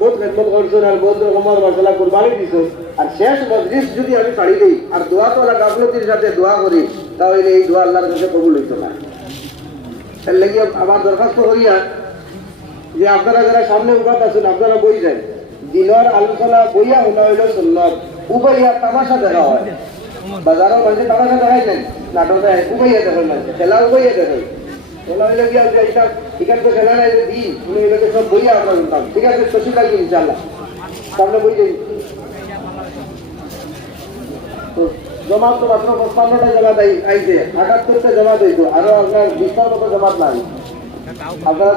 বহুত খেদমত করছেন আর বহুত রকমের মশলা কোরবানি দিছো। আর শেষ মজলিস যদি আমি পাড়ি দিই, আর দোয়া তো আল্লাহ গাফলতির সাথে দোয়া করি, তাহলে এই দোয়া আল্লাহর কাছে কবুল হইতো না। এর লাগি আমার দরখাস্ত করিয়া যে আপনারা যারা সামনে উপাত আছেন, আপনারা বই যান দিনের আলোচনা বইয়া শোনা হইল সুন্নত উপাইয়া তামাশা দেখা হয়। বাজারের মানুষে তামাশা দেখাই নেন নাটক উপাইয়া দেখেন খেলা উপাইয়া দেখেন খেলা হইলে কি আছে এটা এখান তো খেলা নাই দিন উনি এগুলোকে সব বইয়া আমরা শুনতাম ঠিক আছে, শশী লাগি ইনশাল্লাহ সামনে বই তো জমা তো মাত্র পঞ্চান্নটা জমা আইছে আটাত্তরটা জমা দিয়েছ আরও আপনার বিশটার মতো জমা নাই আপনারা.